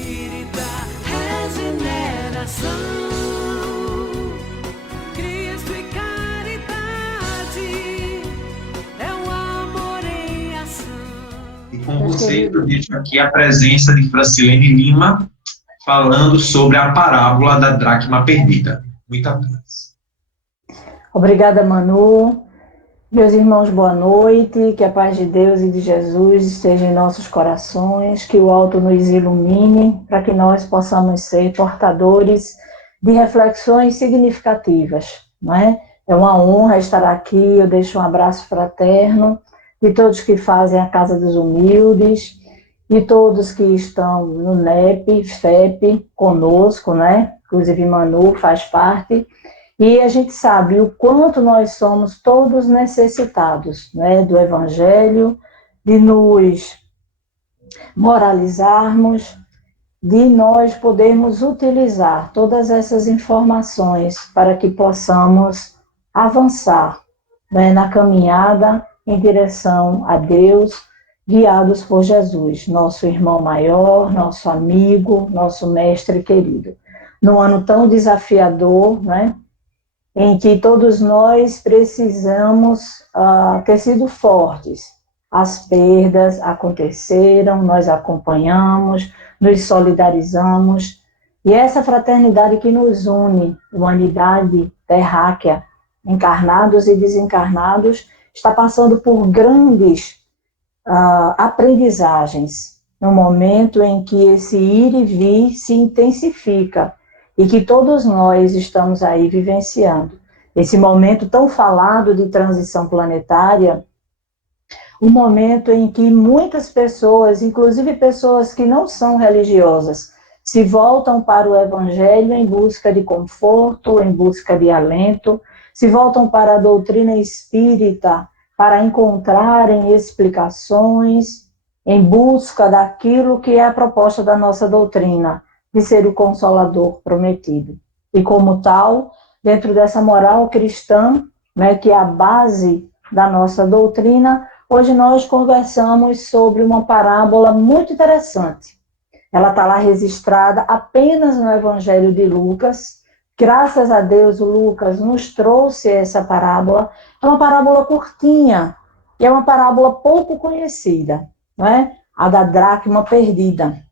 espírita, regeneração. Cristo e caridade, é o amor em ação. E com vocês, eu deixo aqui a presença de Francilene Lima, falando sobre a parábola da dracma perdida. Muita paz. Obrigada, Manu. Meus irmãos, boa noite. Que a paz de Deus e de Jesus esteja em nossos corações, que o alto nos ilumine, para que nós possamos ser portadores de reflexões significativas, não é? É uma honra estar aqui. Eu deixo um abraço fraterno de todos que fazem a Casa dos Humildes, e todos que estão no NEP, FEP, conosco, né? Inclusive Manu faz parte, e a gente sabe o quanto nós somos todos necessitados, né? Do Evangelho, de nos moralizarmos, de nós podermos utilizar todas essas informações para que possamos avançar, né? Na caminhada em direção a Deus, guiados por Jesus, nosso irmão maior, nosso amigo, nosso mestre querido. Num ano tão desafiador, né, em que todos nós precisamos ter sido fortes. As perdas aconteceram, nós acompanhamos, nos solidarizamos, e essa fraternidade que nos une, humanidade terráquea, encarnados e desencarnados, está passando por grandes aprendizagens, no momento em que esse ir e vir se intensifica e que todos nós estamos aí vivenciando. Esse momento tão falado de transição planetária, um momento em que muitas pessoas, inclusive pessoas que não são religiosas, se voltam para o Evangelho em busca de conforto, em busca de alento, se voltam para a doutrina espírita, para encontrarem explicações em busca daquilo que é a proposta da nossa doutrina, de ser o Consolador prometido. E como tal, dentro dessa moral cristã, né, que é a base da nossa doutrina, hoje nós conversamos sobre uma parábola muito interessante. Ela está lá registrada apenas no Evangelho de Lucas. Graças a Deus, o Lucas nos trouxe essa parábola. É uma parábola curtinha, e é uma parábola pouco conhecida, não é? A da dracma perdida.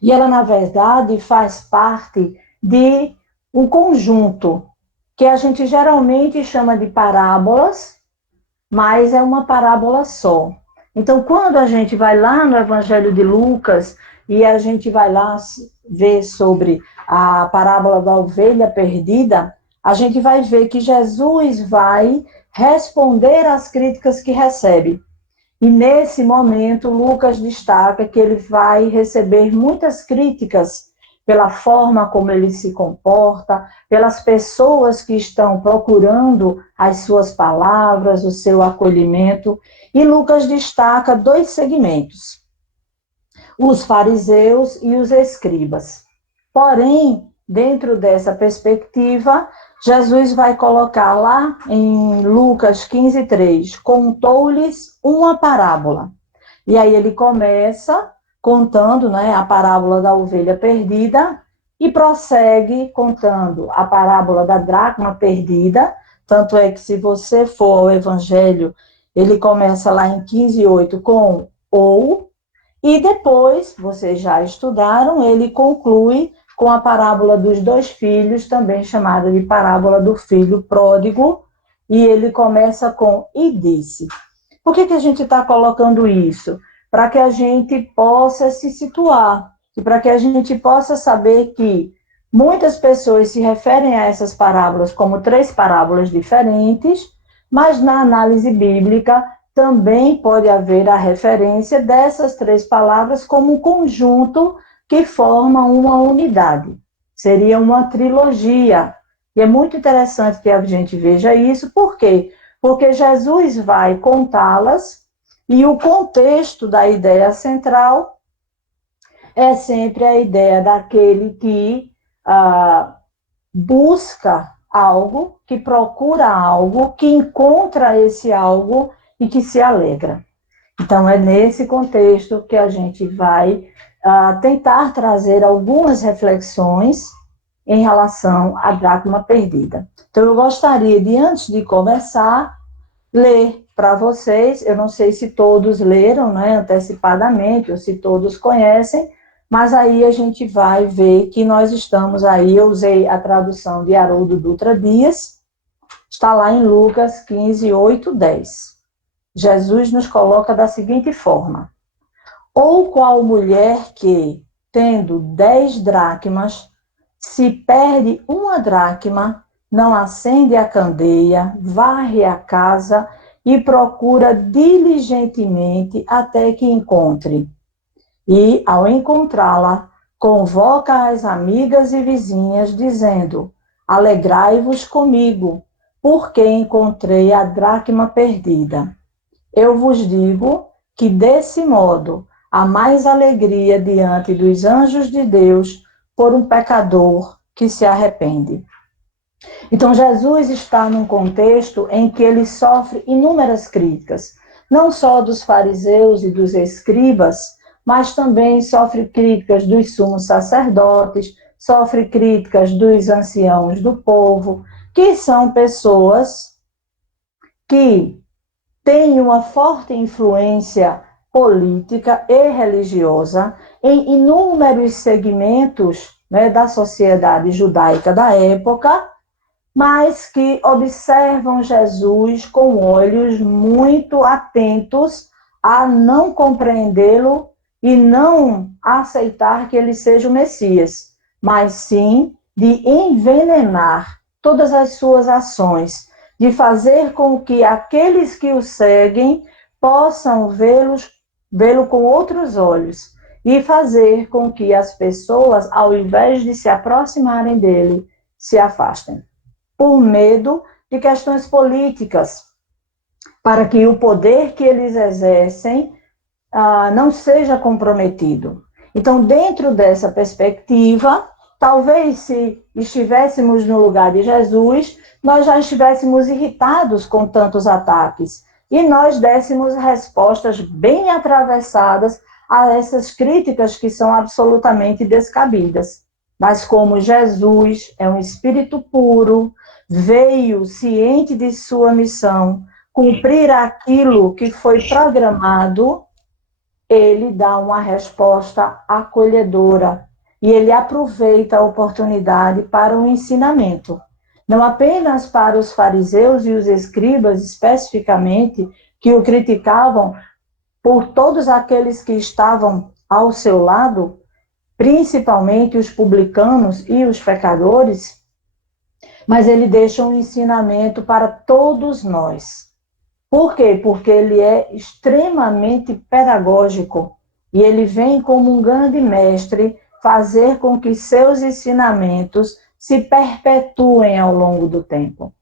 E ela, na verdade, faz parte de um conjunto que a gente geralmente chama de parábolas, mas é uma parábola só. Então, quando a gente vai lá no Evangelho de Lucas e a gente vai lá ver sobre a parábola da ovelha perdida, a gente vai ver que Jesus vai responder às críticas que recebe. E nesse momento, Lucas destaca que ele vai receber muitas críticas pela forma como ele se comporta, pelas pessoas que estão procurando as suas palavras, o seu acolhimento. E Lucas destaca dois segmentos: os fariseus e os escribas. Porém, dentro dessa perspectiva, Jesus vai colocar lá em Lucas 15:3, contou-lhes uma parábola. E aí ele começa contando, né, a parábola da ovelha perdida e prossegue contando a parábola da dracma perdida. Tanto é que, se você for ao Evangelho, ele começa lá em 15:8 com ou, e depois, vocês já estudaram, ele conclui com a parábola dos dois filhos, também chamada de parábola do filho pródigo, e ele começa com e disse. Por que a gente está colocando isso? Para que a gente possa se situar, e para que a gente possa saber que muitas pessoas se referem a essas parábolas como três parábolas diferentes, mas na análise bíblica também pode haver a referência dessas três palavras como um conjunto que forma uma unidade. Seria uma trilogia. E é muito interessante que a gente veja isso. Por quê? Porque Jesus vai contá-las e o contexto da ideia central é sempre a ideia daquele que busca algo, que procura algo, que encontra esse algo e que se alegra. Então, é nesse contexto que a gente vai tentar trazer algumas reflexões em relação à dracma perdida. Então, eu gostaria de, antes de começar, ler para vocês, eu não sei se todos leram, né, antecipadamente, ou se todos conhecem, mas aí a gente vai ver que nós estamos aí, eu usei a tradução de Haroldo Dutra Dias, está lá em Lucas 15, 8, 10. Jesus nos coloca da seguinte forma: ou qual mulher que, tendo 10 dracmas, se perde uma dracma, não acende a candeia, varre a casa e procura diligentemente até que encontre. E, ao encontrá-la, convoca as amigas e vizinhas, dizendo: alegrai-vos comigo, porque encontrei a dracma perdida. Eu vos digo que, desse modo, há mais alegria diante dos anjos de Deus por um pecador que se arrepende. Então, Jesus está num contexto em que ele sofre inúmeras críticas, não só dos fariseus e dos escribas, mas também sofre críticas dos sumos sacerdotes, sofre críticas dos anciãos do povo, que são pessoas que têm uma forte influência política e religiosa em inúmeros segmentos, né, da sociedade judaica da época, mas que observam Jesus com olhos muito atentos a não compreendê-lo e não aceitar que ele seja o Messias, mas sim de envenenar todas as suas ações, de fazer com que aqueles que o seguem possam vê-lo com outros olhos e fazer com que as pessoas, ao invés de se aproximarem dele, se afastem, por medo de questões políticas, para que o poder que eles exercem não seja comprometido. Então, dentro dessa perspectiva, talvez se estivéssemos no lugar de Jesus, nós já estivéssemos irritados com tantos ataques e nós dessemos respostas bem atravessadas a essas críticas que são absolutamente descabidas. Mas como Jesus é um espírito puro, veio ciente de sua missão, cumprir aquilo que foi programado, ele dá uma resposta acolhedora e ele aproveita a oportunidade para o ensinamento. Não apenas para os fariseus e os escribas, especificamente, que o criticavam, por todos aqueles que estavam ao seu lado, principalmente os publicanos e os pecadores, mas ele deixa um ensinamento para todos nós. Por quê? Porque ele é extremamente pedagógico e ele vem como um grande mestre fazer com que seus ensinamentos se perpetuem ao longo do tempo.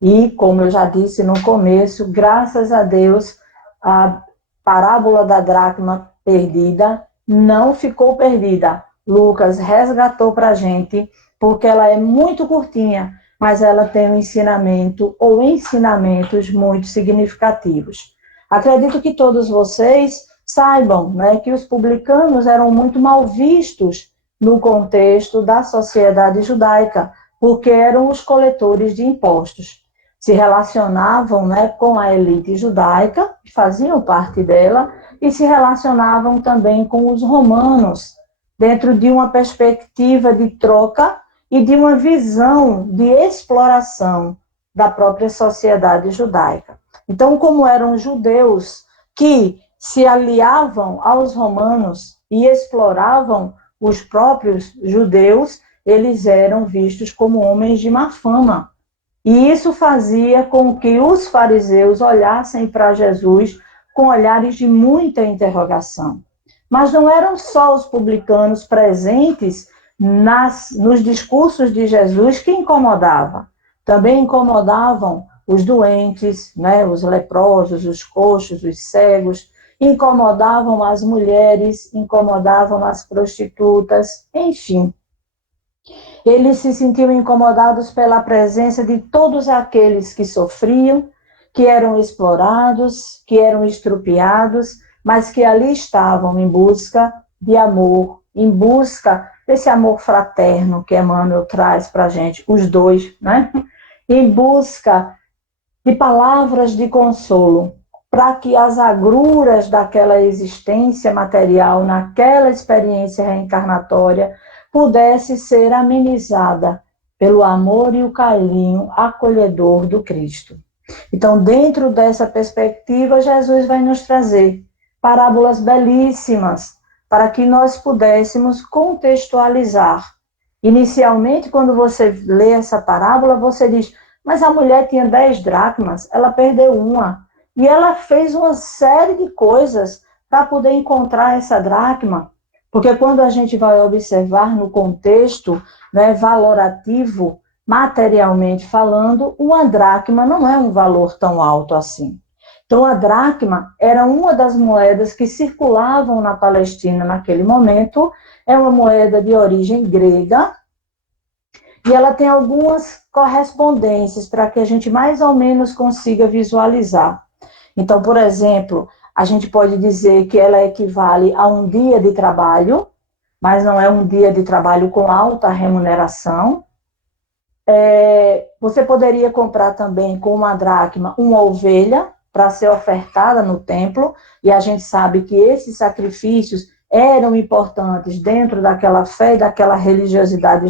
E, como eu já disse no começo, graças a Deus, a parábola da dracma perdida não ficou perdida. Lucas resgatou para a gente, porque ela é muito curtinha, mas ela tem um ensinamento ou ensinamentos muito significativos. Acredito que todos vocês saibam, né, que os publicanos eram muito mal vistos no contexto da sociedade judaica, porque eram os coletores de impostos. Se relacionavam, né, com a elite judaica, que faziam parte dela, e se relacionavam também com os romanos, dentro de uma perspectiva de troca e de uma visão de exploração da própria sociedade judaica. Então, como eram judeus que se aliavam aos romanos e exploravam os próprios judeus, eles eram vistos como homens de má fama. E isso fazia com que os fariseus olhassem para Jesus com olhares de muita interrogação. Mas não eram só os publicanos presentes nos discursos de Jesus que incomodavam. Também incomodavam os doentes, né, os leprosos, os coxos, os cegos, incomodavam as mulheres, incomodavam as prostitutas, enfim. Eles se sentiam incomodados pela presença de todos aqueles que sofriam, que eram explorados, que eram estrupiados, mas que ali estavam em busca de amor, em busca desse amor fraterno que Emmanuel traz para a gente, os dois, né? Em busca de palavras de consolo, para que as agruras daquela existência material, naquela experiência reencarnatória, pudesse ser amenizada pelo amor e o carinho acolhedor do Cristo. Então, dentro dessa perspectiva, Jesus vai nos trazer parábolas belíssimas para que nós pudéssemos contextualizar. Inicialmente, quando você lê essa parábola, você diz, mas a mulher tinha 10 dracmas, ela perdeu uma, e ela fez uma série de coisas para poder encontrar essa dracma, porque quando a gente vai observar no contexto, né, valorativo, materialmente falando, uma dracma não é um valor tão alto assim. Então, a dracma era uma das moedas que circulavam na Palestina naquele momento, é uma moeda de origem grega, e ela tem algumas correspondências para que a gente mais ou menos consiga visualizar. Então, por exemplo, a gente pode dizer que ela equivale a um dia de trabalho, mas não é um dia de trabalho com alta remuneração. Você poderia comprar também com uma dracma uma ovelha para ser ofertada no templo, e a gente sabe que esses sacrifícios eram importantes dentro daquela fé e daquela religiosidade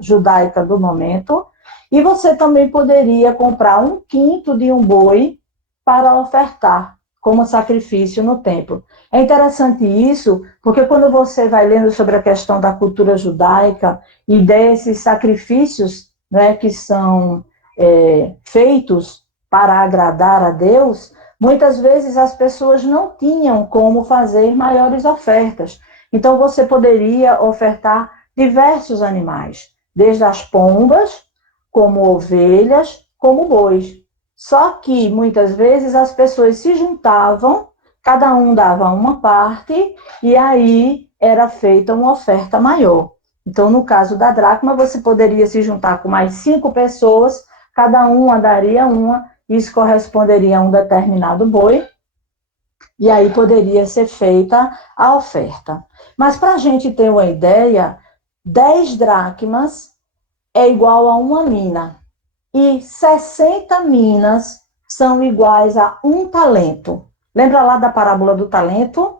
judaica do momento. E você também poderia comprar 1/5 de um boi para ofertar como sacrifício no templo. É interessante isso, porque quando você vai lendo sobre a questão da cultura judaica e desses sacrifícios, né, que são feitos para agradar a Deus, muitas vezes as pessoas não tinham como fazer maiores ofertas. Então você poderia ofertar diversos animais, desde as pombas, como ovelhas, como bois. Só que, muitas vezes, as pessoas se juntavam, cada um dava uma parte, e aí era feita uma oferta maior. Então, no caso da dracma, você poderia se juntar com mais 5 pessoas, cada uma daria uma, isso corresponderia a um determinado boi, e aí poderia ser feita a oferta. Mas, para a gente ter uma ideia, 10 dracmas é igual a uma mina. E 60 minas são iguais a um talento. Lembra lá da parábola do talento?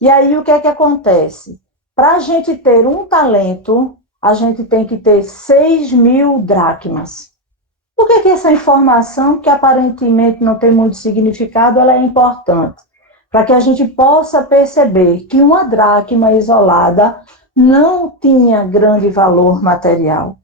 E aí o que é que acontece? Para a gente ter um talento, a gente tem que ter 6.000 dracmas. Por que essa informação, que aparentemente não tem muito significado, ela é importante? Para que a gente possa perceber que uma dracma isolada não tinha grande valor material.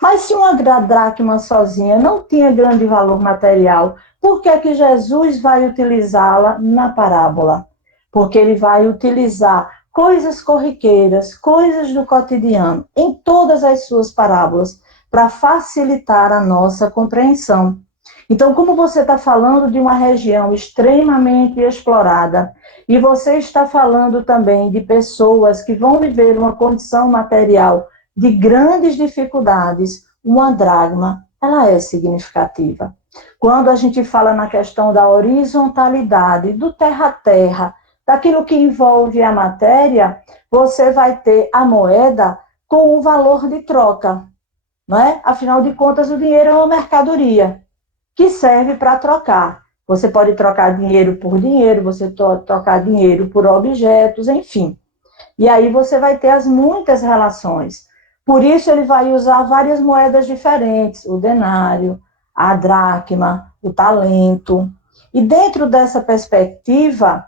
Mas se uma dracma sozinha não tinha grande valor material, por que Jesus vai utilizá-la na parábola? Porque ele vai utilizar coisas corriqueiras, coisas do cotidiano, em todas as suas parábolas, para facilitar a nossa compreensão. Então, como você está falando de uma região extremamente explorada, e você está falando também de pessoas que vão viver uma condição material de grandes dificuldades, uma dracma, ela é significativa. Quando a gente fala na questão da horizontalidade, do terra a terra, daquilo que envolve a matéria, você vai ter a moeda com o valor de troca, não é? Afinal de contas, o dinheiro é uma mercadoria que serve para trocar. Você pode trocar dinheiro por dinheiro, você trocar dinheiro por objetos, enfim. E aí você vai ter as muitas relações. Por isso ele vai usar várias moedas diferentes, o denário, a dracma, o talento. E dentro dessa perspectiva,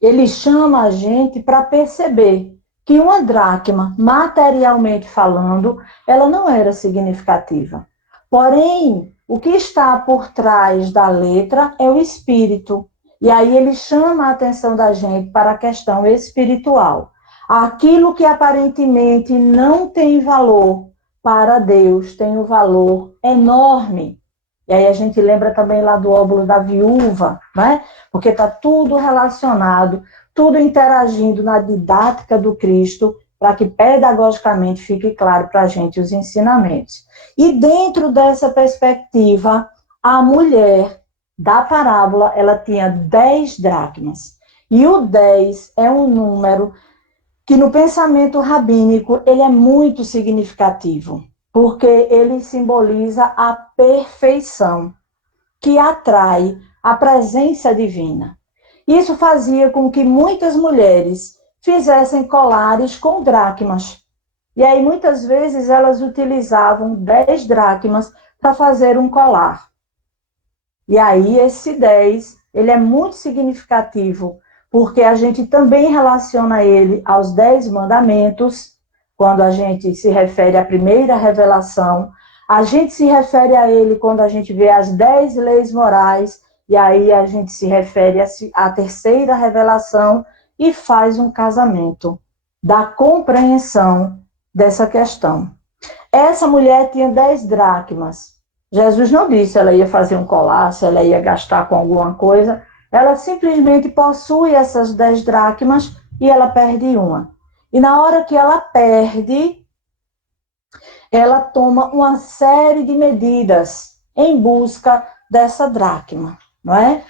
ele chama a gente para perceber que uma dracma, materialmente falando, ela não era significativa. Porém, o que está por trás da letra é o espírito. E aí ele chama a atenção da gente para a questão espiritual. Aquilo que aparentemente não tem valor para Deus tem um valor enorme. E aí a gente lembra também lá do óbolo da viúva, né? Porque está tudo relacionado, tudo interagindo na didática do Cristo, para que pedagogicamente fique claro para a gente os ensinamentos. E dentro dessa perspectiva, a mulher da parábola, ela tinha 10 dracmas. E o 10 é um número que no pensamento rabínico ele é muito significativo, porque ele simboliza a perfeição, que atrai a presença divina. Isso fazia com que muitas mulheres fizessem colares com dracmas. E aí, muitas vezes, elas utilizavam 10 dracmas para fazer um colar. E aí, esse 10, ele é muito significativo, porque a gente também relaciona ele aos 10 mandamentos, quando a gente se refere à primeira revelação. A gente se refere a ele quando a gente vê as 10 leis morais, e aí a gente se refere à terceira revelação e faz um casamento da compreensão dessa questão. Essa mulher tinha 10 dracmas. Jesus não disse se ela ia fazer um colar, se ela ia gastar com alguma coisa. Ela simplesmente possui essas 10 dracmas e ela perde uma. E na hora que ela perde, ela toma uma série de medidas em busca dessa dracma, não é?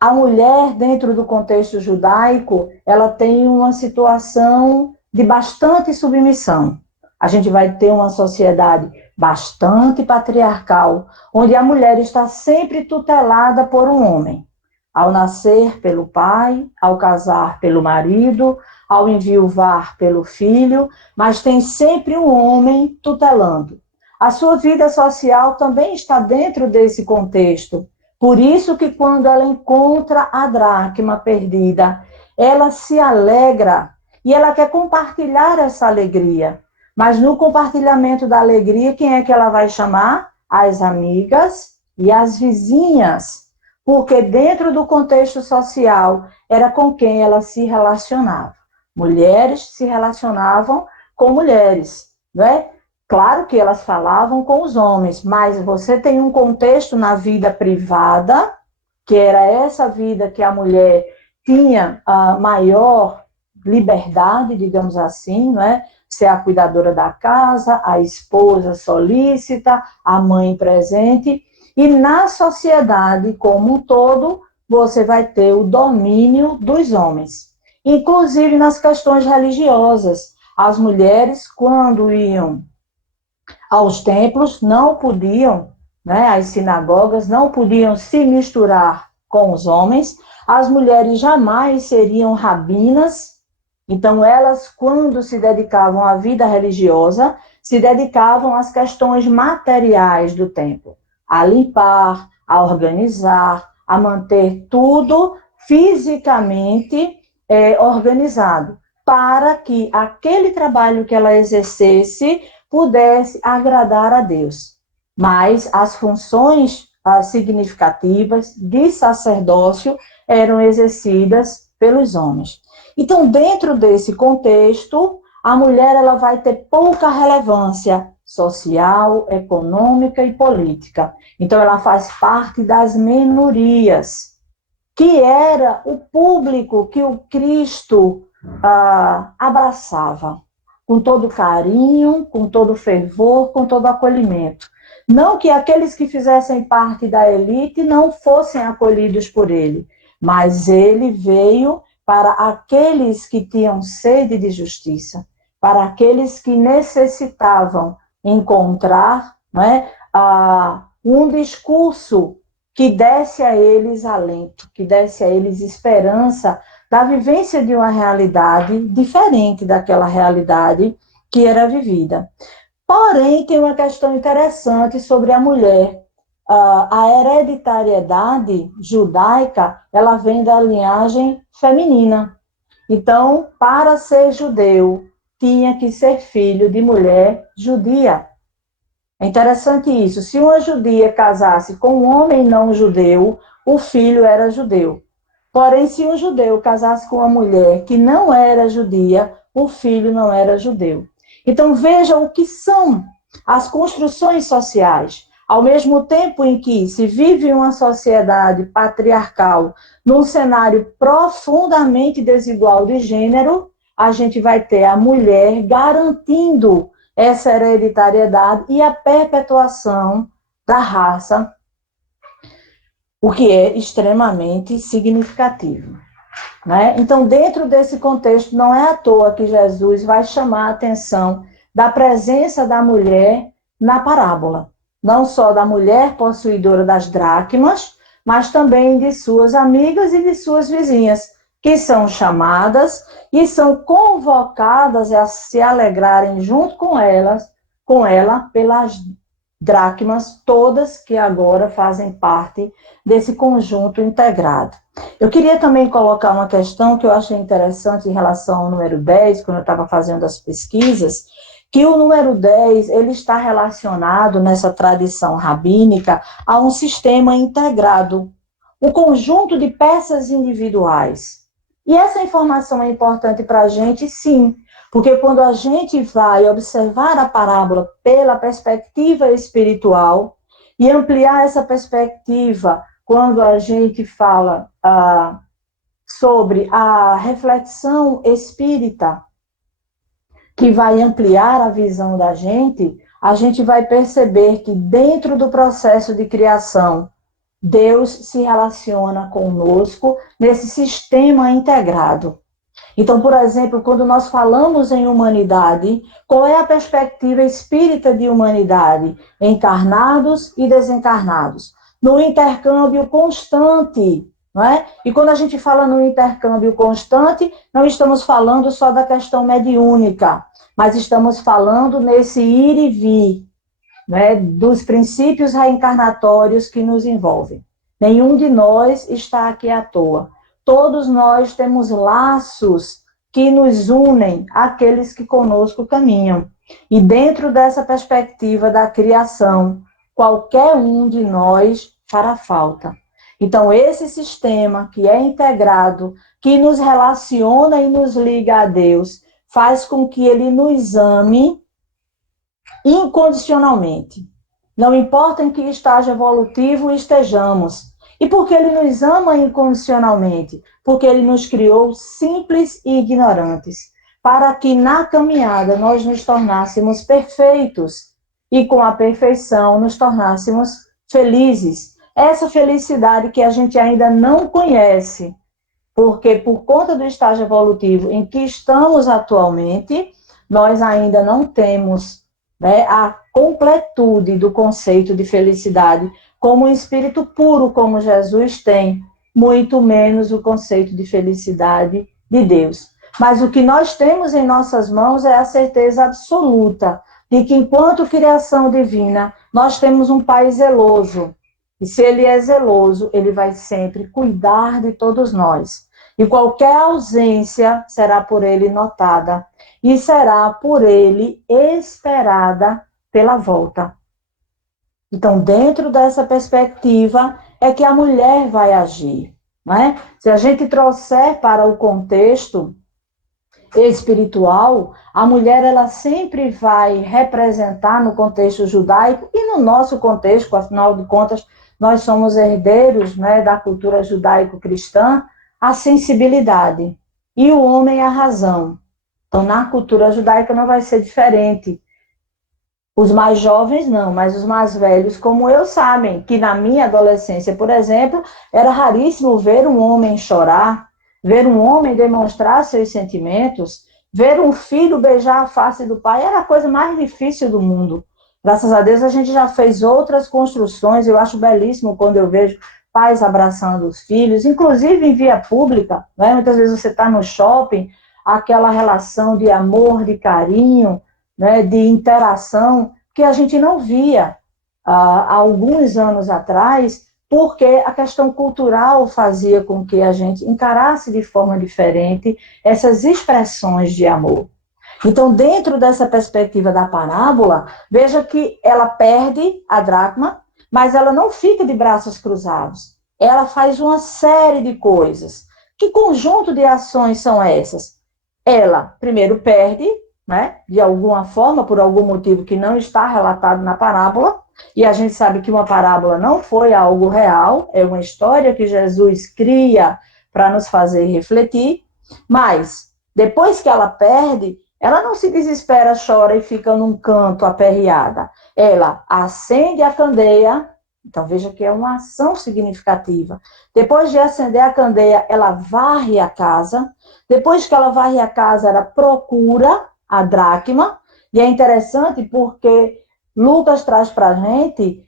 A mulher, dentro do contexto judaico, ela tem uma situação de bastante submissão. A gente vai ter uma sociedade bastante patriarcal, onde a mulher está sempre tutelada por um homem. Ao nascer, pelo pai, ao casar, pelo marido, ao enviuvar, pelo filho, mas tem sempre um homem tutelando. A sua vida social também está dentro desse contexto. Por isso que quando ela encontra a dracma perdida, ela se alegra e ela quer compartilhar essa alegria. Mas no compartilhamento da alegria, quem é que ela vai chamar? As amigas e as vizinhas. Porque dentro do contexto social, era com quem ela se relacionava. Mulheres se relacionavam com mulheres, não é? Claro que elas falavam com os homens, mas você tem um contexto na vida privada, que era essa vida que a mulher tinha a maior liberdade, digamos assim, não é? Ser a cuidadora da casa, a esposa solícita, a mãe presente. E na sociedade como um todo, você vai ter o domínio dos homens. Inclusive nas questões religiosas. As mulheres, quando iam aos templos, não podiam, né, as sinagogas, não podiam se misturar com os homens. As mulheres jamais seriam rabinas. Então, elas, quando se dedicavam à vida religiosa, se dedicavam às questões materiais do templo, a limpar, a organizar, a manter tudo fisicamente organizado, para que aquele trabalho que ela exercesse pudesse agradar a Deus. Mas as funções significativas de sacerdócio eram exercidas pelos homens. Então, dentro desse contexto, a mulher ela vai ter pouca relevância social, econômica e política. Então, ela faz parte das minorias, que era o público que o Cristo abraçava, com todo carinho, com todo fervor, com todo acolhimento. Não que aqueles que fizessem parte da elite não fossem acolhidos por ele, mas ele veio para aqueles que tinham sede de justiça, para aqueles que necessitavam encontrar, não é, um discurso que desse a eles alento, que desse a eles esperança da vivência de uma realidade diferente daquela realidade que era vivida. Porém, tem uma questão interessante sobre a mulher. A hereditariedade judaica, ela vem da linhagem feminina. Então, para ser judeu, tinha que ser filho de mulher judia. É interessante isso. Se uma judia casasse com um homem não judeu, o filho era judeu. Porém, se um judeu casasse com uma mulher que não era judia, o filho não era judeu. Então, veja o que são as construções sociais. Ao mesmo tempo em que se vive uma sociedade patriarcal num cenário profundamente desigual de gênero, a gente vai ter a mulher garantindo essa hereditariedade e a perpetuação da raça, o que é extremamente significativo. né? Então, dentro desse contexto, não é à toa que Jesus vai chamar a atenção da presença da mulher na parábola. Não só da mulher possuidora das dracmas, mas também de suas amigas e de suas vizinhas, que são chamadas e são convocadas a se alegrarem junto com ela pelas dracmas, todas que agora fazem parte desse conjunto integrado. Eu queria também colocar uma questão que eu achei interessante em relação ao número 10, quando eu estava fazendo as pesquisas, que o número 10 ele está relacionado nessa tradição rabínica a um sistema integrado, um conjunto de peças individuais. E essa informação é importante para a gente, sim, porque quando a gente vai observar a parábola pela perspectiva espiritual e ampliar essa perspectiva quando a gente fala sobre a reflexão espírita, que vai ampliar a visão da gente, a gente vai perceber que dentro do processo de criação, Deus se relaciona conosco nesse sistema integrado. Então, por exemplo, quando nós falamos em humanidade, qual é a perspectiva espírita de humanidade? Encarnados e desencarnados. No intercâmbio constante, não é? E quando a gente fala no intercâmbio constante, não estamos falando só da questão mediúnica, mas estamos falando nesse ir e vir, né, dos princípios reencarnatórios que nos envolvem. Nenhum de nós está aqui à toa. Todos nós temos laços que nos unem àqueles que conosco caminham. E dentro dessa perspectiva da criação, qualquer um de nós fará falta. Então, esse sistema que é integrado, que nos relaciona e nos liga a Deus, faz com que ele nos ame incondicionalmente. Não importa em que estágio evolutivo estejamos. E por que ele nos ama incondicionalmente? Porque ele nos criou simples e ignorantes, para que na caminhada nós nos tornássemos perfeitos e com a perfeição nos tornássemos felizes. Essa felicidade que a gente ainda não conhece, porque por conta do estágio evolutivo em que estamos atualmente, nós ainda não temos, né, a completude do conceito de felicidade como um espírito puro, como Jesus tem, muito menos o conceito de felicidade de Deus. Mas o que nós temos em nossas mãos é a certeza absoluta de que, enquanto criação divina, nós temos um Pai zeloso. E se Ele é zeloso, Ele vai sempre cuidar de todos nós. E qualquer ausência será por Ele notada e será por Ele esperada pela volta. Então, dentro dessa perspectiva, é que a mulher vai agir, não é? Se a gente trouxer para o contexto espiritual, a mulher ela sempre vai representar no contexto judaico e no nosso contexto, afinal de contas, nós somos herdeiros, né, da cultura judaico-cristã, a sensibilidade e o homem a razão. Então, na cultura judaica não vai ser diferente. Os mais jovens não, mas os mais velhos, como eu, sabem que na minha adolescência, por exemplo, era raríssimo ver um homem chorar, ver um homem demonstrar seus sentimentos, ver um filho beijar a face do pai, era a coisa mais difícil do mundo. Graças a Deus a gente já fez outras construções, eu acho belíssimo quando eu vejo pais abraçando os filhos, inclusive em via pública, né? Muitas vezes você está no shopping, aquela relação de amor, de carinho, né, de interação, que a gente não via há alguns anos atrás, porque a questão cultural fazia com que a gente encarasse de forma diferente essas expressões de amor. Então, dentro dessa perspectiva da parábola, veja que ela perde a dracma, mas ela não fica de braços cruzados. Ela faz uma série de coisas. Que conjunto de ações são essas? Ela, primeiro, perde, né, de alguma forma, por algum motivo que não está relatado na parábola, e a gente sabe que uma parábola não foi algo real, é uma história que Jesus cria para nos fazer refletir, mas depois que ela perde, ela não se desespera, chora e fica num canto aperreada. Ela acende a candeia Então, veja que é uma ação significativa. Depois de acender a candeia, ela varre a casa. Depois que ela varre a casa, ela procura a dracma. E é interessante porque Lucas traz para a gente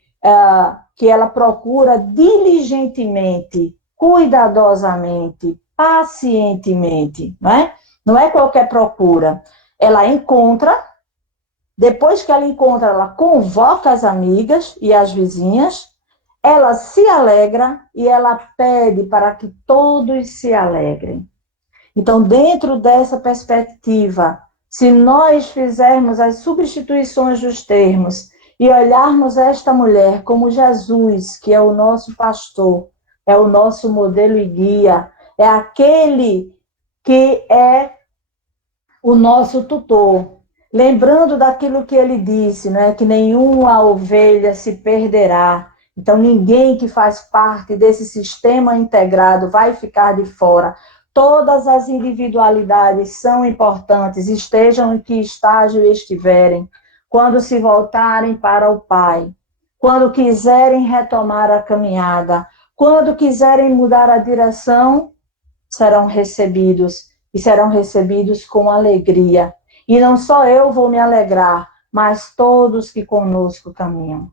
que ela procura diligentemente, cuidadosamente, pacientemente, não é? Não é qualquer procura. Ela encontra, depois que ela encontra, ela convoca as amigas e as vizinhas, ela se alegra e ela pede para que todos se alegrem. Então, dentro dessa perspectiva, se nós fizermos as substituições dos termos e olharmos esta mulher como Jesus, que é o nosso pastor, é o nosso modelo e guia, é aquele que é o nosso tutor, lembrando daquilo que ele disse, né, que nenhuma ovelha se perderá. Então, ninguém que faz parte desse sistema integrado vai ficar de fora. Todas as individualidades são importantes, estejam em que estágio estiverem, quando se voltarem para o Pai, quando quiserem retomar a caminhada, quando quiserem mudar a direção, serão recebidos, e serão recebidos com alegria. E não só eu vou me alegrar, mas todos que conosco caminham.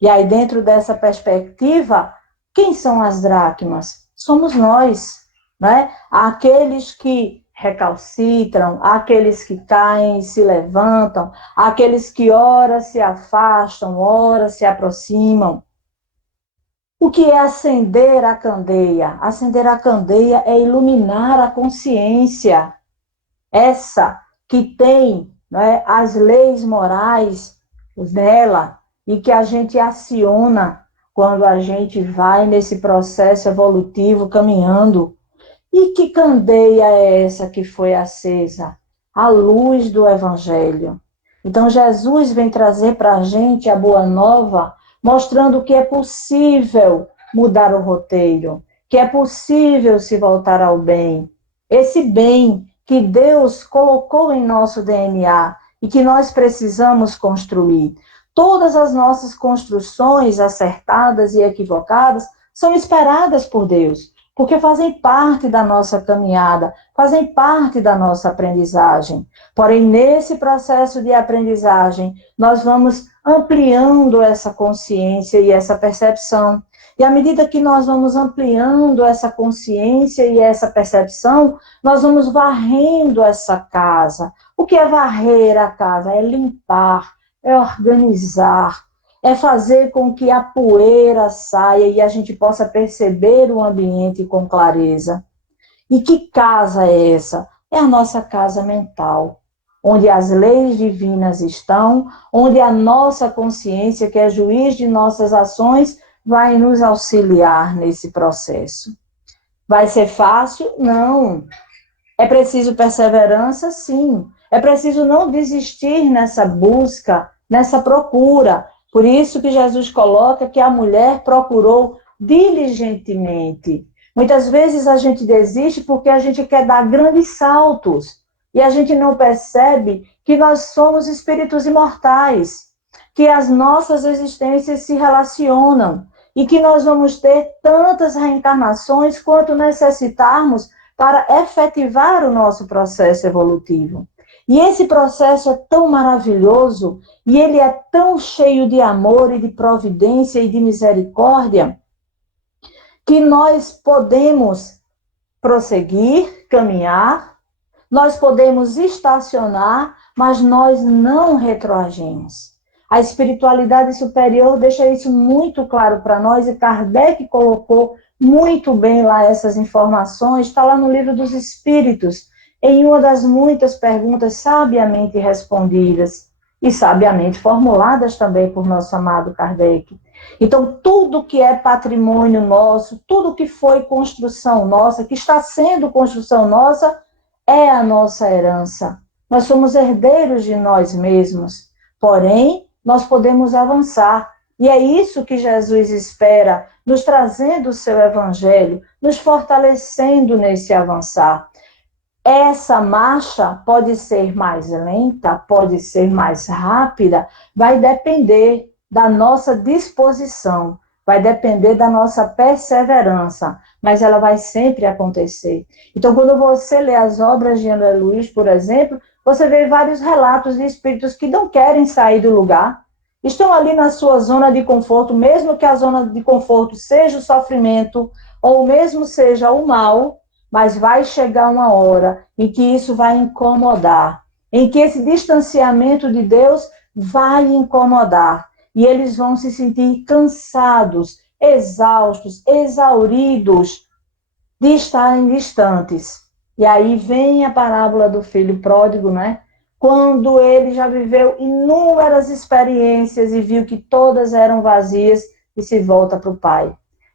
E aí, dentro dessa perspectiva, quem são as dracmas? Somos nós, né? Aqueles que recalcitram, aqueles que caem e se levantam, aqueles que ora se afastam, ora se aproximam. O que é acender a candeia? Acender a candeia é iluminar a consciência, essa que tem, né, as leis morais nela e que a gente aciona quando a gente vai nesse processo evolutivo caminhando. E que candeia é essa que foi acesa? A luz do Evangelho. Então, Jesus vem trazer para a gente a boa nova, mostrando que é possível mudar o roteiro, que é possível se voltar ao bem. Esse bem que Deus colocou em nosso DNA e que nós precisamos construir. Todas as nossas construções acertadas e equivocadas são esperadas por Deus, porque fazem parte da nossa caminhada, fazem parte da nossa aprendizagem. Porém, nesse processo de aprendizagem, nós vamos ampliando essa consciência e essa percepção. E à medida que nós vamos ampliando essa consciência e essa percepção, nós vamos varrendo essa casa. O que é varrer a casa? É limpar, é organizar, é fazer com que a poeira saia e a gente possa perceber o ambiente com clareza. E que casa é essa? É a nossa casa mental, onde as leis divinas estão, onde a nossa consciência, que é juiz de nossas ações, vai nos auxiliar nesse processo. Vai ser fácil? Não. É preciso perseverança? Sim. É preciso não desistir nessa busca, nessa procura. Por isso que Jesus coloca que a mulher procurou diligentemente. Muitas vezes a gente desiste porque a gente quer dar grandes saltos e a gente não percebe que nós somos espíritos imortais, que as nossas existências se relacionam e que nós vamos ter tantas reencarnações quanto necessitarmos para efetivar o nosso processo evolutivo. E esse processo é tão maravilhoso e ele é tão cheio de amor e de providência e de misericórdia que nós podemos prosseguir, caminhar, nós podemos estacionar, mas nós não retroagimos. A espiritualidade superior deixa isso muito claro para nós e Kardec colocou muito bem lá essas informações, está lá no Livro dos Espíritos, em uma das muitas perguntas sabiamente respondidas e sabiamente formuladas também por nosso amado Kardec. Então, tudo que é patrimônio nosso, tudo que foi construção nossa, que está sendo construção nossa, é a nossa herança. Nós somos herdeiros de nós mesmos, porém, nós podemos avançar. E é isso que Jesus espera, nos trazendo o seu evangelho, nos fortalecendo nesse avançar. Essa marcha pode ser mais lenta, pode ser mais rápida, vai depender da nossa disposição, vai depender da nossa perseverança, mas ela vai sempre acontecer. Então, quando você lê as obras de André Luiz, por exemplo, você vê vários relatos de espíritos que não querem sair do lugar, estão ali na sua zona de conforto, mesmo que a zona de conforto seja o sofrimento, ou mesmo seja o mal, mas vai chegar uma hora em que isso vai incomodar, em que esse distanciamento de Deus vai incomodar, e eles vão se sentir cansados, exaustos, exauridos de estarem distantes. E aí vem a parábola do filho pródigo, né? Quando ele já viveu inúmeras experiências e viu que todas eram vazias e se volta para o pai.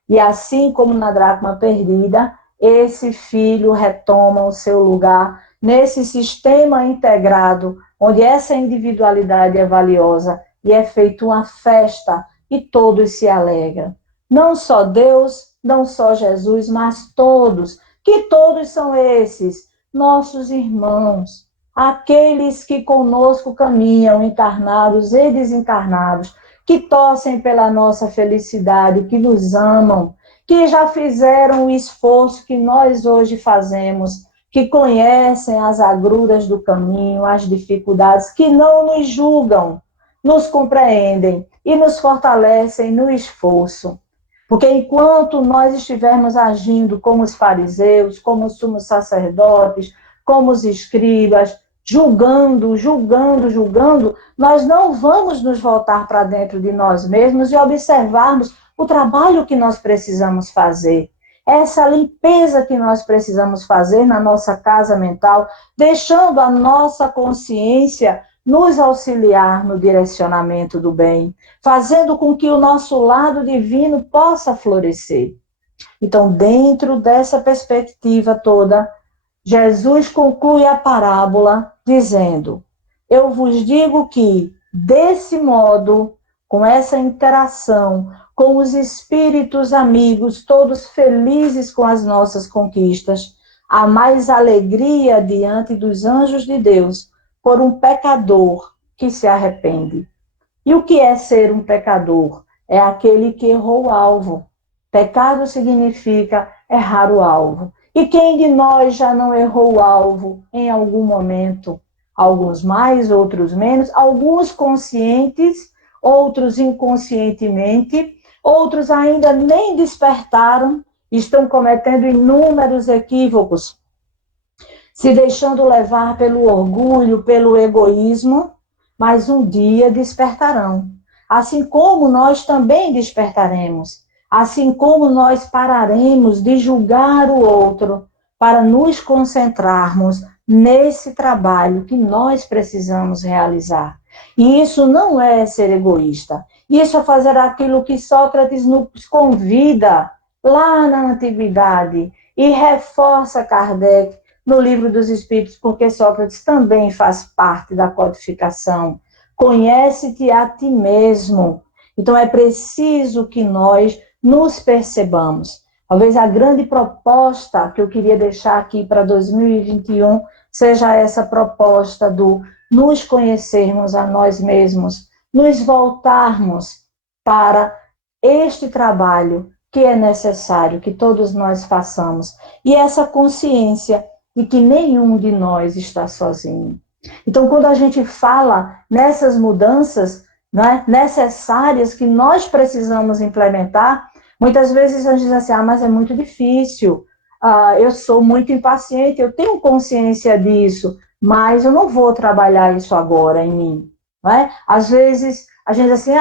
E assim como na dracma perdida, esse filho retoma o seu lugar nesse sistema integrado, onde essa individualidade é valiosa e é feita uma festa e todos se alegram. Não só Deus, não só Jesus, mas todos. Que todos são esses? Nossos irmãos, aqueles que conosco caminham, encarnados e desencarnados, que torcem pela nossa felicidade, que nos amam, que já fizeram o esforço que nós hoje fazemos, que conhecem as agruras do caminho, as dificuldades, que não nos julgam, nos compreendem e nos fortalecem no esforço. Porque enquanto nós estivermos agindo como os fariseus, como os sumos sacerdotes, como os escribas, julgando, nós não vamos nos voltar para dentro de nós mesmos e observarmos o trabalho que nós precisamos fazer. Essa limpeza que nós precisamos fazer na nossa casa mental, deixando a nossa consciência nos auxiliar no direcionamento do bem, fazendo com que o nosso lado divino possa florescer. Então, dentro dessa perspectiva toda, Jesus conclui a parábola dizendo: eu vos digo que, desse modo, com essa interação, com os espíritos amigos, todos felizes com as nossas conquistas, há mais alegria diante dos anjos de Deus por um pecador que se arrepende. E o que é ser um pecador? É aquele que errou o alvo. Pecado significa errar o alvo. E quem de nós já não errou o alvo em algum momento? Alguns mais, outros menos, alguns conscientes, outros inconscientemente, outros ainda nem despertaram, estão cometendo inúmeros equívocos, se deixando levar pelo orgulho, pelo egoísmo, mas um dia despertarão. Assim como nós também despertaremos, assim como nós pararemos de julgar o outro para nos concentrarmos nesse trabalho que nós precisamos realizar. E isso não é ser egoísta. Isso é fazer aquilo que Sócrates nos convida lá na antiguidade e reforça Kardec no Livro dos Espíritos, porque Sócrates também faz parte da codificação. Conhece-te a ti mesmo. Então é preciso que nós nos percebamos. Talvez a grande proposta que eu queria deixar aqui para 2021 seja essa proposta do nos conhecermos a nós mesmos, nos voltarmos para este trabalho que é necessário que todos nós façamos. E essa consciência de que nenhum de nós está sozinho. Então, quando a gente fala nessas mudanças, né, necessárias que nós precisamos implementar, muitas vezes a gente diz assim, mas é muito difícil, eu sou muito impaciente, eu tenho consciência disso, mas eu não vou trabalhar isso agora em mim. Não é? Às vezes a gente diz assim,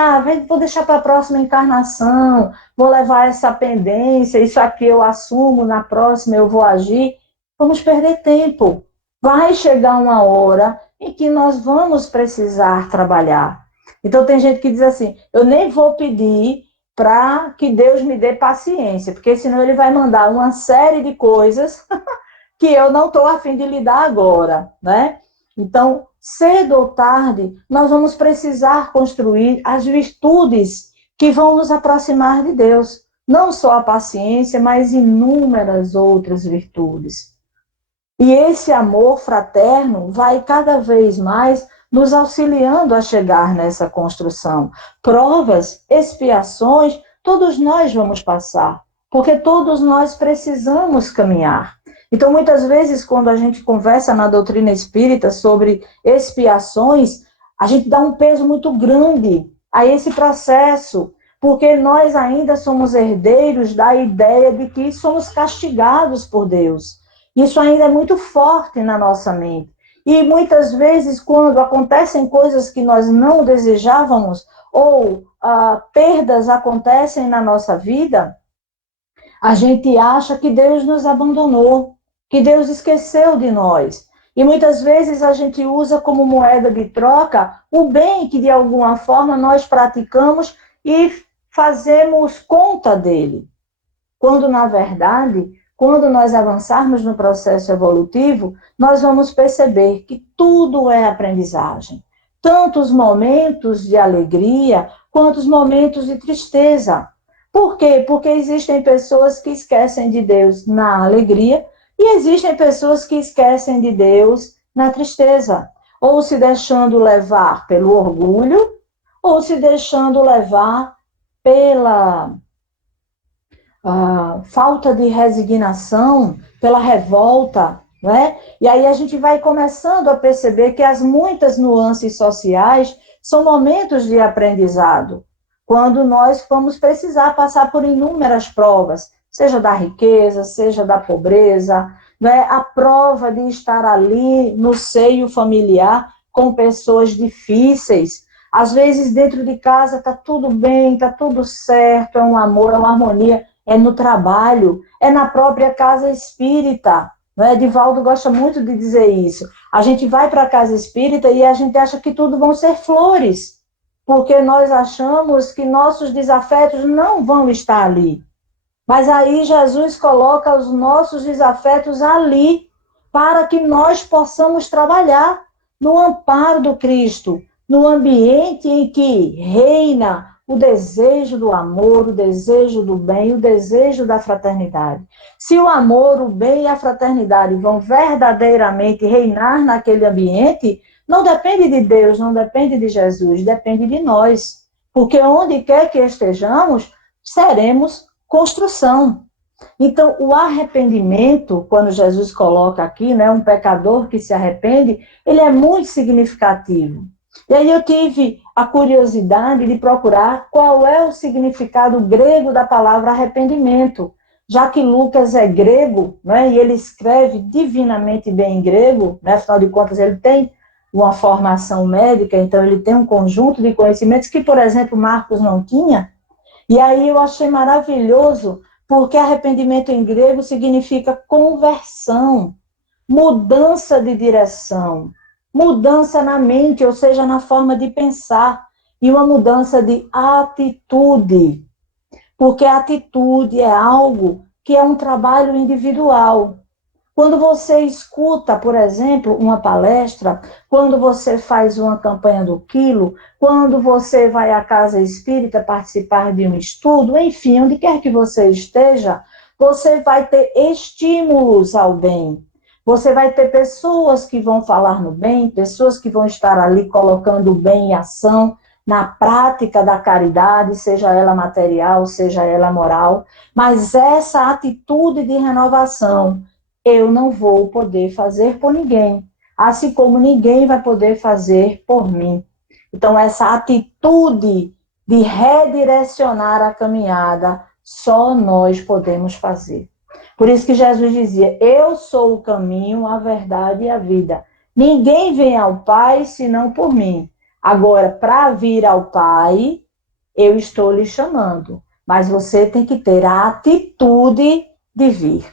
vou deixar para a próxima encarnação, vou levar essa pendência, isso aqui eu assumo, na próxima eu vou agir. Vamos perder tempo. Vai chegar uma hora em que nós vamos precisar trabalhar. Então tem gente que diz assim, eu nem vou pedir para que Deus me dê paciência, porque senão ele vai mandar uma série de coisas que eu não estou a fim de lidar agora, né? Então, cedo ou tarde, nós vamos precisar construir as virtudes que vão nos aproximar de Deus. Não só a paciência, mas inúmeras outras virtudes. E esse amor fraterno vai cada vez mais nos auxiliando a chegar nessa construção. Provas, expiações todos nós vamos passar, porque todos nós precisamos caminhar. Então, muitas vezes, quando a gente conversa na doutrina espírita sobre expiações, a gente dá um peso muito grande a esse processo, porque nós ainda somos herdeiros da ideia de que somos castigados por Deus. Isso ainda é muito forte na nossa mente. E muitas vezes, quando acontecem coisas que nós não desejávamos, ou perdas acontecem na nossa vida, a gente acha que Deus nos abandonou, que Deus esqueceu de nós. E muitas vezes a gente usa como moeda de troca o bem que de alguma forma nós praticamos e fazemos conta dele. Quando, na verdade, quando nós avançarmos no processo evolutivo, nós vamos perceber que tudo é aprendizagem. Tanto os momentos de alegria, quanto os momentos de tristeza. Por quê? Porque existem pessoas que esquecem de Deus na alegria e existem pessoas que esquecem de Deus na tristeza. Ou se deixando levar pelo orgulho, ou se deixando levar pela falta de resignação, pela revolta, né? E aí a gente vai começando a perceber que as muitas nuances sociais são momentos de aprendizado, quando nós vamos precisar passar por inúmeras provas, seja da riqueza, seja da pobreza, né? A prova de estar ali no seio familiar com pessoas difíceis. Às vezes dentro de casa está tudo bem, está tudo certo, é um amor, é uma harmonia, é no trabalho, é na própria casa espírita. Né? Divaldo gosta muito de dizer isso. A gente vai para a casa espírita e a gente acha que tudo vão ser flores, porque nós achamos que nossos desafetos não vão estar ali. Mas aí Jesus coloca os nossos desafetos ali, para que nós possamos trabalhar no amparo do Cristo, no ambiente em que reina o desejo do amor, o desejo do bem, o desejo da fraternidade. Se o amor, o bem e a fraternidade vão verdadeiramente reinar naquele ambiente, não depende de Deus, não depende de Jesus, depende de nós. Porque onde quer que estejamos, seremos construção. Então, o arrependimento, quando Jesus coloca aqui, né, um pecador que se arrepende, ele é muito significativo. E aí eu tive a curiosidade de procurar qual é o significado grego da palavra arrependimento, já que Lucas é grego, né, e ele escreve divinamente bem em grego, né, afinal de contas ele tem uma formação médica, então ele tem um conjunto de conhecimentos que, por exemplo, Marcos não tinha. E aí eu achei maravilhoso, porque arrependimento em grego significa conversão, mudança de direção, mudança na mente, ou seja, na forma de pensar, e uma mudança de atitude, porque a atitude é algo que é um trabalho individual. Quando você escuta, por exemplo, uma palestra, quando você faz uma campanha do quilo, quando você vai à casa espírita participar de um estudo, enfim, onde quer que você esteja, você vai ter estímulos ao bem. Você vai ter pessoas que vão falar no bem, pessoas que vão estar ali colocando o bem em ação, na prática da caridade, seja ela material, seja ela moral, mas essa atitude de renovação, eu não vou poder fazer por ninguém, assim como ninguém vai poder fazer por mim. Então, essa atitude de redirecionar a caminhada, só nós podemos fazer. Por isso que Jesus dizia, eu sou o caminho, a verdade e a vida. Ninguém vem ao Pai senão por mim. Agora, para vir ao Pai, eu estou lhe chamando. Mas você tem que ter a atitude de vir.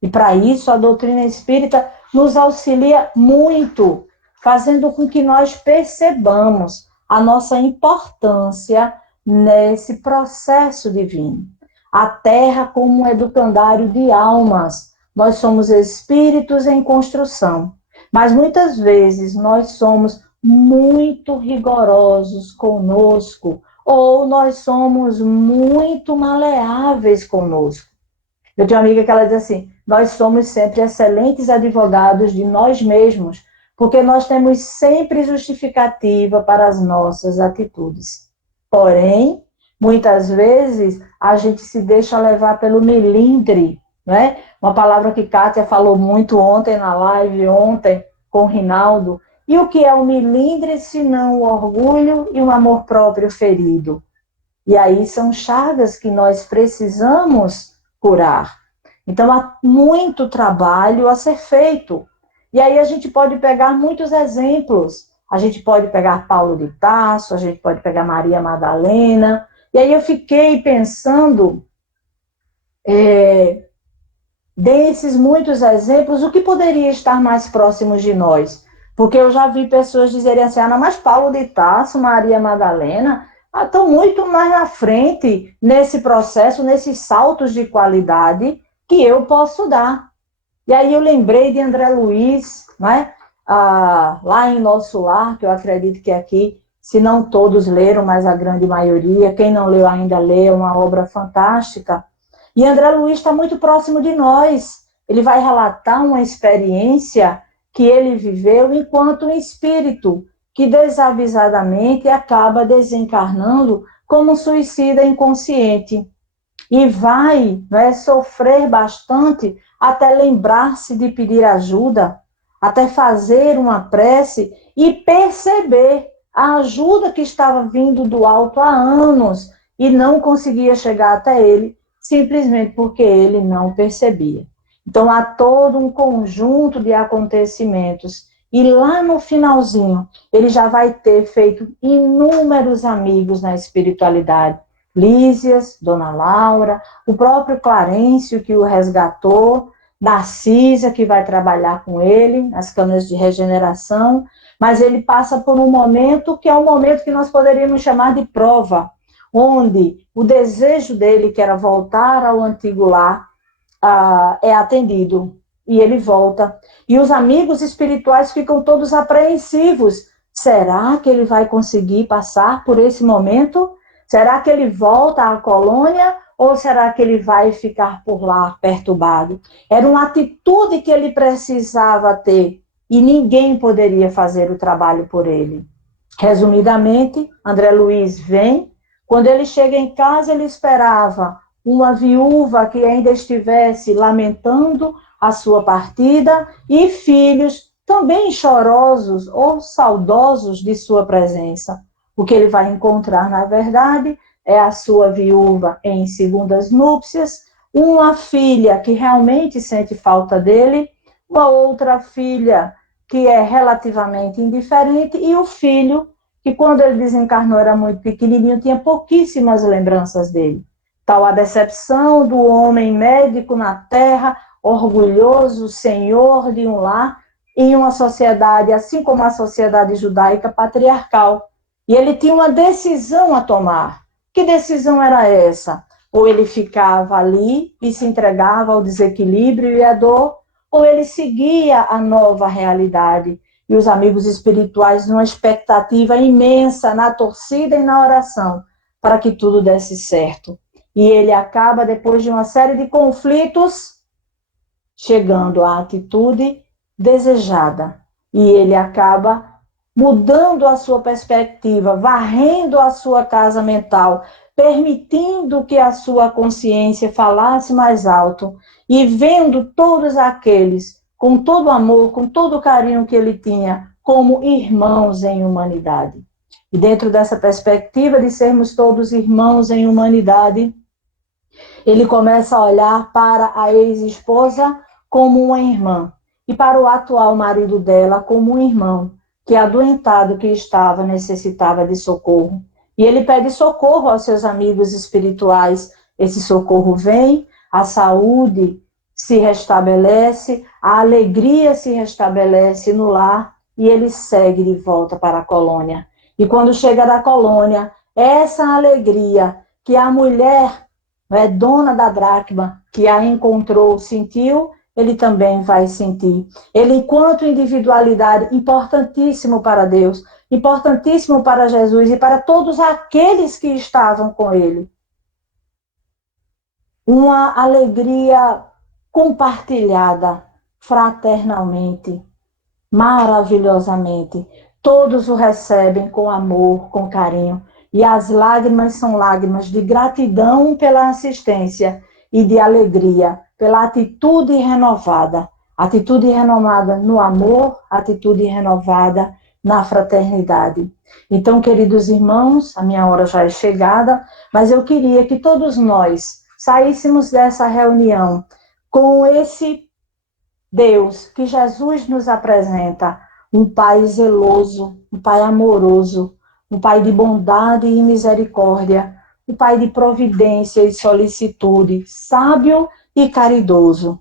E para isso a doutrina espírita nos auxilia muito, fazendo com que nós percebamos a nossa importância nesse processo divino. A Terra como um educandário de almas. Nós somos espíritos em construção. Mas muitas vezes nós somos muito rigorosos conosco, ou nós somos muito maleáveis conosco. Eu tenho uma amiga que ela diz assim, nós somos sempre excelentes advogados de nós mesmos, porque nós temos sempre justificativa para as nossas atitudes. Porém, muitas vezes a gente se deixa levar pelo melindre, né? Uma palavra que Kátia falou muito ontem na live, ontem com o Rinaldo. E o que é o melindre, se não o orgulho e um amor próprio ferido? E aí são chagas que nós precisamos curar. Então há muito trabalho a ser feito. E aí a gente pode pegar muitos exemplos. A gente pode pegar Paulo de Tarso, a gente pode pegar Maria Madalena. E aí eu fiquei pensando, desses muitos exemplos, o que poderia estar mais próximo de nós? Porque eu já vi pessoas dizerem assim, não, mas Paulo de Tarso, Maria Madalena, estão muito mais na frente nesse processo, nesses saltos de qualidade que eu posso dar. E aí eu lembrei de André Luiz, né? Lá em Nosso Lar, que eu acredito que aqui, se não todos leram, mas a grande maioria, quem não leu ainda lê, é uma obra fantástica. E André Luiz está muito próximo de nós. Ele vai relatar uma experiência que ele viveu enquanto um espírito, que desavisadamente acaba desencarnando como um suicida inconsciente. E vai, né, sofrer bastante até lembrar-se de pedir ajuda, até fazer uma prece e perceber a ajuda que estava vindo do alto há anos e não conseguia chegar até ele, simplesmente porque ele não percebia. Então há todo um conjunto de acontecimentos e lá no finalzinho ele já vai ter feito inúmeros amigos na espiritualidade. Lísias, Dona Laura, o próprio Clarencio que o resgatou, Narcisa que vai trabalhar com ele nas câmaras de regeneração, mas ele passa por um momento que é um momento que nós poderíamos chamar de prova, onde o desejo dele, que era voltar ao antigo lar, é atendido, e ele volta. E os amigos espirituais ficam todos apreensivos. Será que ele vai conseguir passar por esse momento? Será que ele volta à colônia ou será que ele vai ficar por lá perturbado? Era uma atitude que ele precisava ter e ninguém poderia fazer o trabalho por ele. Resumidamente, André Luiz vem. Quando ele chega em casa, ele esperava uma viúva que ainda estivesse lamentando a sua partida e filhos também chorosos ou saudosos de sua presença. O que ele vai encontrar, na verdade, é a sua viúva em segundas núpcias, uma filha que realmente sente falta dele, uma outra filha que é relativamente indiferente e o filho que, quando ele desencarnou, era muito pequenininho, tinha pouquíssimas lembranças dele. Tal a decepção do homem médico na terra, orgulhoso, senhor de um lar, em uma sociedade, assim como a sociedade judaica patriarcal. E ele tinha uma decisão a tomar. Que decisão era essa? Ou ele ficava ali e se entregava ao desequilíbrio e à dor, ou ele seguia a nova realidade. E os amigos espirituais, numa expectativa imensa, na torcida e na oração, para que tudo desse certo. E ele acaba, depois de uma série de conflitos, chegando à atitude desejada. E ele acaba mudando a sua perspectiva, varrendo a sua casa mental, permitindo que a sua consciência falasse mais alto e vendo todos aqueles, com todo o amor, com todo o carinho que ele tinha, como irmãos em humanidade. E dentro dessa perspectiva de sermos todos irmãos em humanidade, ele começa a olhar para a ex-esposa como uma irmã e para o atual marido dela como um irmão, que adoentado que estava, necessitava de socorro. E ele pede socorro aos seus amigos espirituais. Esse socorro vem, a saúde se restabelece, a alegria se restabelece no lar e ele segue de volta para a colônia. E quando chega da colônia, essa alegria que a mulher, dona da dracma, que a encontrou, sentiu, ele também vai sentir. Ele, enquanto individualidade, importantíssimo para Deus, importantíssimo para Jesus e para todos aqueles que estavam com ele. Uma alegria compartilhada fraternalmente, maravilhosamente. Todos o recebem com amor, com carinho. E as lágrimas são lágrimas de gratidão pela assistência e de alegria pela atitude renovada no amor, atitude renovada na fraternidade. Então, queridos irmãos, a minha hora já é chegada, mas eu queria que todos nós saíssemos dessa reunião com esse Deus que Jesus nos apresenta, um Pai zeloso, um Pai amoroso, um Pai de bondade e misericórdia, um Pai de providência e solicitude, sábio e caridoso,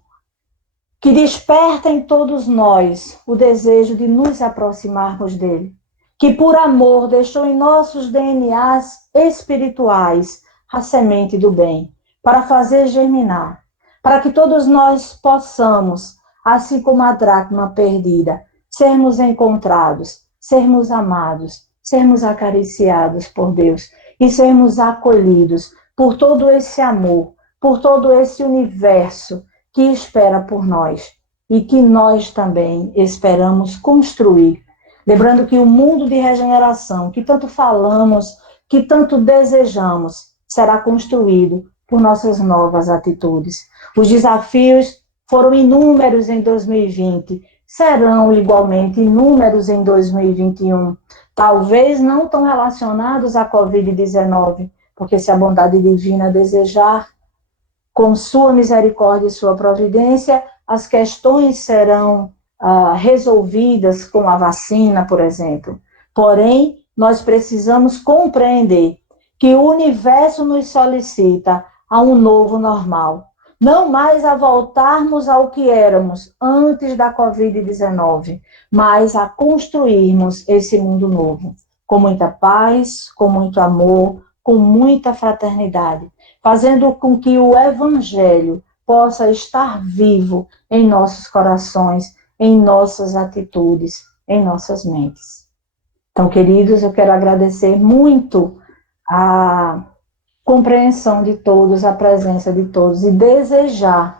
que desperta em todos nós o desejo de nos aproximarmos dele, que por amor deixou em nossos DNAs espirituais a semente do bem, para fazer germinar, para que todos nós possamos, assim como a dracma perdida, sermos encontrados, sermos amados, sermos acariciados por Deus e sermos acolhidos por todo esse amor, por todo esse universo que espera por nós e que nós também esperamos construir. Lembrando que o mundo de regeneração, que tanto falamos, que tanto desejamos, será construído por nossas novas atitudes. Os desafios foram inúmeros em 2020, serão igualmente inúmeros em 2021. Talvez não tão relacionados à Covid-19, porque se a bondade divina desejar, com sua misericórdia e sua providência, as questões serão resolvidas com a vacina, por exemplo. Porém, nós precisamos compreender que o universo nos solicita a um novo normal. Não mais a voltarmos ao que éramos antes da Covid-19, mas a construirmos esse mundo novo, com muita paz, com muito amor, com muita fraternidade, fazendo com que o Evangelho possa estar vivo em nossos corações, em nossas atitudes, em nossas mentes. Então, queridos, eu quero agradecer muito a compreensão de todos, a presença de todos e desejar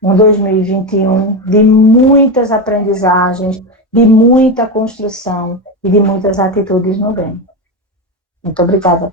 um 2021 de muitas aprendizagens, de muita construção e de muitas atitudes no bem. Muito obrigada.